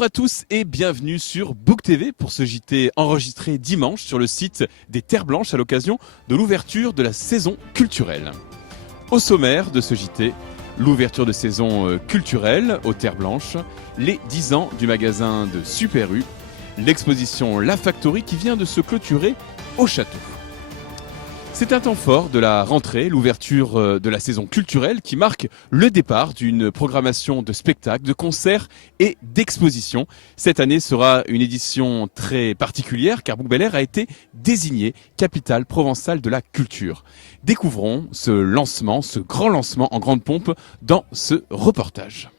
Bonjour à tous et bienvenue sur Book TV pour ce JT enregistré dimanche sur le site des Terres Blanches à l'occasion de l'ouverture de la saison culturelle. Au sommaire de ce JT, l'ouverture de saison culturelle aux Terres Blanches, les 10 ans du magasin de Super U, l'exposition La Factory qui vient de se clôturer au château. C'est un temps fort de la rentrée, l'ouverture de la saison culturelle qui marque le départ d'une programmation de spectacles, de concerts et d'expositions. Cette année sera une édition très particulière car Bouc-Bel-Air a été désignée capitale provençale de la culture. Découvrons ce lancement, ce grand lancement en grande pompe dans ce reportage.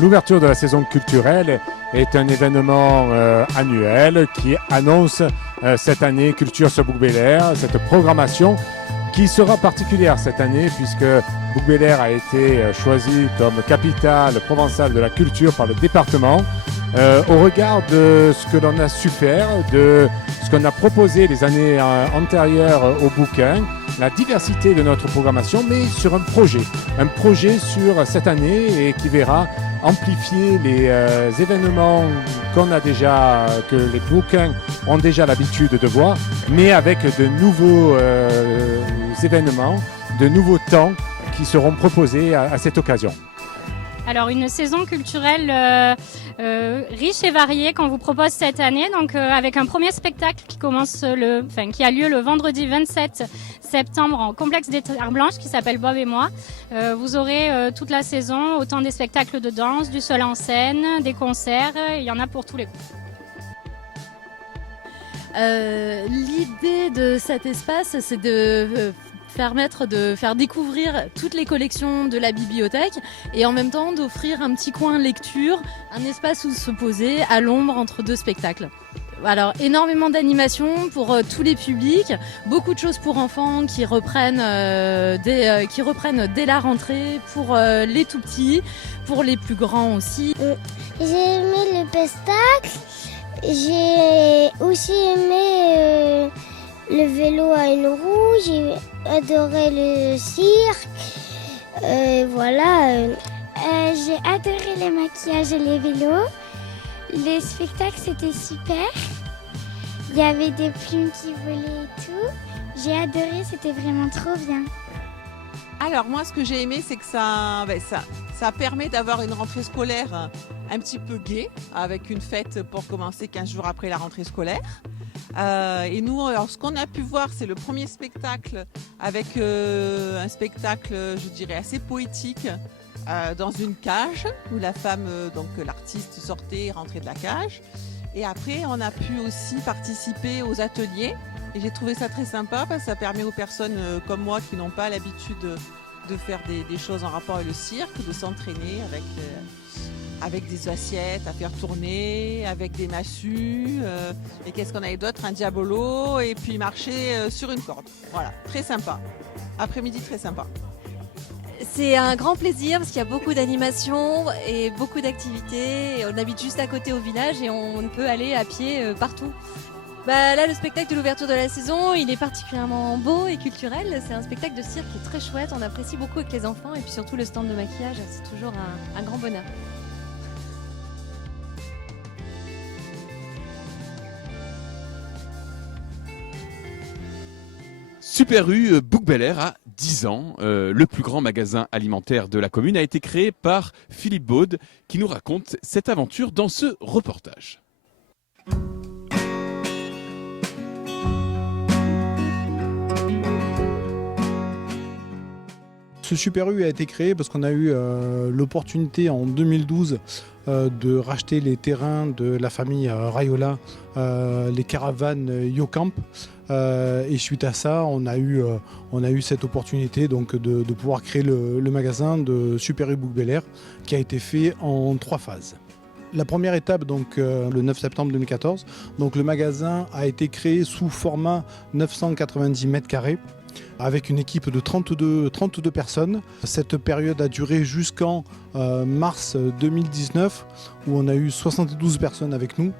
L'ouverture de la saison culturelle est un événement annuel qui annonce cette année Culture sur Bouc-Bel-Air, cette programmation qui sera particulière cette année puisque Bouc-Bel-Air a été choisi comme capitale provençale de la culture par le département au regard de ce que l'on a su faire, de ce qu'on a proposé les années antérieures au bouquin, la diversité de notre programmation, mais sur un projet sur cette année et qui verra amplifier les événements qu'on a déjà, que les bouquins ont déjà l'habitude de voir, mais avec de nouveaux événements, de nouveaux temps qui seront proposés à cette occasion. Alors une saison culturelle riche et variée qu'on vous propose cette année, donc avec un premier spectacle qui qui a lieu le vendredi 27 septembre en complexe des Terres Blanches qui s'appelle Bob et moi. Vous aurez toute la saison autant des spectacles de danse, du seul en scène, des concerts, il y en a pour tous les goûts. L'idée de cet espace, c'est de permettre de faire découvrir toutes les collections de la bibliothèque et en même temps d'offrir un petit coin lecture, un espace où se poser à l'ombre entre deux spectacles. Alors énormément d'animations pour tous les publics, beaucoup de choses pour enfants qui reprennent dès la rentrée, pour les tout petits, pour les plus grands aussi. J'ai aimé le spectacle, j'ai aussi aimé le vélo à une roue, j'ai adoré le cirque, voilà. J'ai adoré les maquillages et les vélos. Les spectacles c'était super. Il y avait des plumes qui volaient et tout. J'ai adoré, c'était vraiment trop bien. Alors moi ce que j'ai aimé c'est que ça permet d'avoir une rentrée scolaire un petit peu gaie, avec une fête pour commencer 15 jours après la rentrée scolaire. Et nous, alors, ce qu'on a pu voir, c'est le premier spectacle avec un spectacle, je dirais, assez poétique dans une cage où la femme, donc l'artiste sortait et rentrait de la cage. Et après, on a pu aussi participer aux ateliers. Et j'ai trouvé ça très sympa parce que ça permet aux personnes comme moi qui n'ont pas l'habitude de faire des choses en rapport avec le cirque, de s'entraîner avec des assiettes à faire tourner, avec des massues, et qu'est-ce qu'on avait d'autre, un diabolo, et puis marcher sur une corde. Voilà, très sympa. Après-midi très sympa. C'est un grand plaisir parce qu'il y a beaucoup d'animations et beaucoup d'activités. Et on habite juste à côté au village et on peut aller à pied partout. Là, le spectacle de l'ouverture de la saison, il est particulièrement beau et culturel. C'est un spectacle de cirque qui est très chouette. On apprécie beaucoup avec les enfants et puis surtout le stand de maquillage, c'est toujours un grand bonheur. Super U Bouc-Bel-Air a 10 ans. Le plus grand magasin alimentaire de la commune a été créé par Philippe Baud qui nous raconte cette aventure dans ce reportage. Ce Super U a été créé parce qu'on a eu l'opportunité en 2012 de racheter les terrains de la famille Rayola, les caravanes Yocamp. Et suite à ça, on a eu cette opportunité donc, de pouvoir créer le magasin de Super U Bouc-Bel-Air qui a été fait en 3 phases. La première étape, donc, le 9 septembre 2014, donc, le magasin a été créé sous format 990 m². avec une équipe de 32 personnes. Cette période a duré jusqu'en mars 2019 où on a eu 72 personnes avec nous.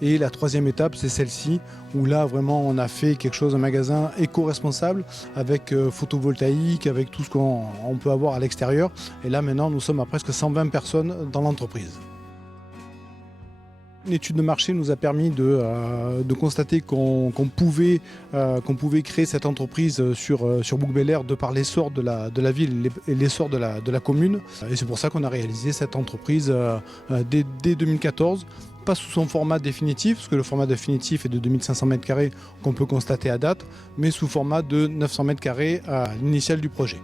Et la troisième étape, c'est celle-ci où là vraiment on a fait quelque chose, un magasin éco-responsable avec photovoltaïque, avec tout ce qu'on peut avoir à l'extérieur. Et là maintenant nous sommes à presque 120 personnes dans l'entreprise. Une étude de marché nous a permis de constater qu'on pouvait créer cette entreprise sur Bouc-Bel-Air de par l'essor de la ville et l'essor de la commune. Et c'est pour ça qu'on a réalisé cette entreprise dès 2014. Pas sous son format définitif, parce que le format définitif est de 2500 m² qu'on peut constater à date, mais sous format de 900 m² à l'initiale du projet.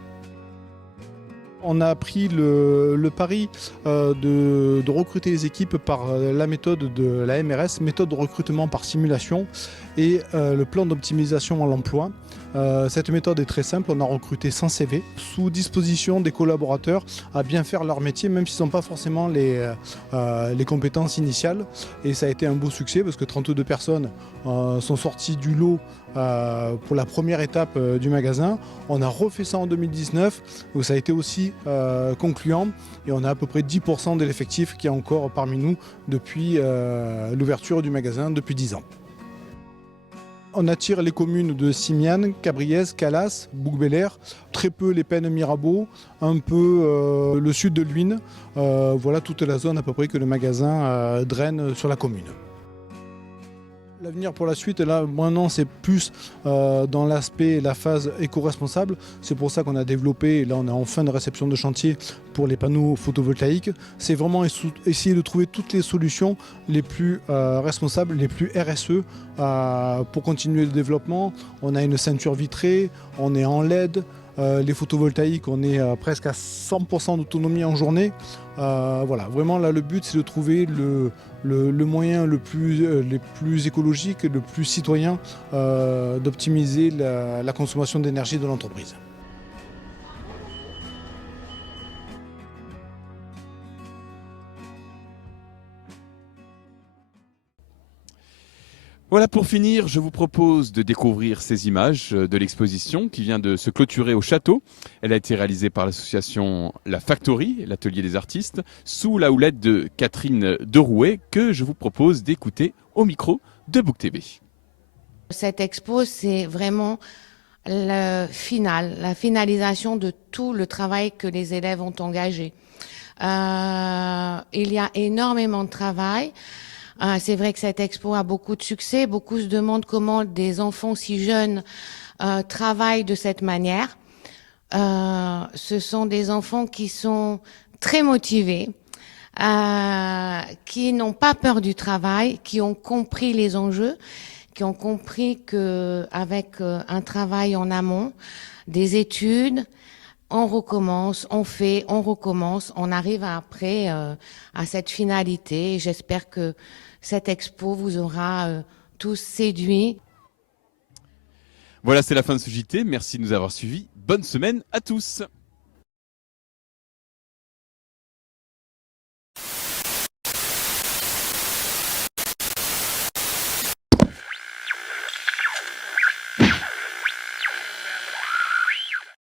On a pris le pari de recruter les équipes par la méthode de la MRS, méthode de recrutement par simulation, et le plan d'optimisation à l'emploi. Cette méthode est très simple, on a recruté 100 CV sous disposition des collaborateurs à bien faire leur métier, même s'ils n'ont pas forcément les compétences initiales. Et ça a été un beau succès parce que 32 personnes sont sorties du lot pour la première étape du magasin. On a refait ça en 2019, où ça a été aussi concluant, et on a à peu près 10% de l'effectif qui est encore parmi nous depuis l'ouverture du magasin depuis 10 ans. On attire les communes de Simiane, Cabriès, Calas, Bouc-Bel-Air, très peu les Pennes Mirabeau, un peu le sud de Luynes. Voilà toute la zone à peu près que le magasin draine sur la commune. L'avenir pour la suite, là, maintenant, c'est plus dans l'aspect, la phase éco-responsable. C'est pour ça qu'on a développé, là, on est en fin de réception de chantier pour les panneaux photovoltaïques. C'est vraiment essayer de trouver toutes les solutions les plus responsables, les plus RSE pour continuer le développement. On a une ceinture vitrée, on est en LED. Les photovoltaïques, on est presque à 100% d'autonomie en journée. Voilà, vraiment là le but c'est de trouver le moyen le plus écologique, le plus citoyen d'optimiser la consommation d'énergie de l'entreprise. Voilà, pour finir, je vous propose de découvrir ces images de l'exposition qui vient de se clôturer au château. Elle a été réalisée par l'association La Factory, l'atelier des artistes, sous la houlette de Catherine Derouet, que je vous propose d'écouter au micro de Book TV. Cette expo, c'est vraiment le final, la finalisation de tout le travail que les élèves ont engagé. Il y a énormément de travail. C'est vrai que cette expo a beaucoup de succès. Beaucoup se demandent comment des enfants si jeunes travaillent de cette manière. Ce sont des enfants qui sont très motivés, qui n'ont pas peur du travail, qui ont compris les enjeux, qui ont compris qu'avec un travail en amont, des études, on recommence, on fait, on recommence, on arrive après à cette finalité. Et j'espère que cette expo vous aura tous séduits. Voilà, c'est la fin de ce JT. Merci de nous avoir suivis. Bonne semaine à tous.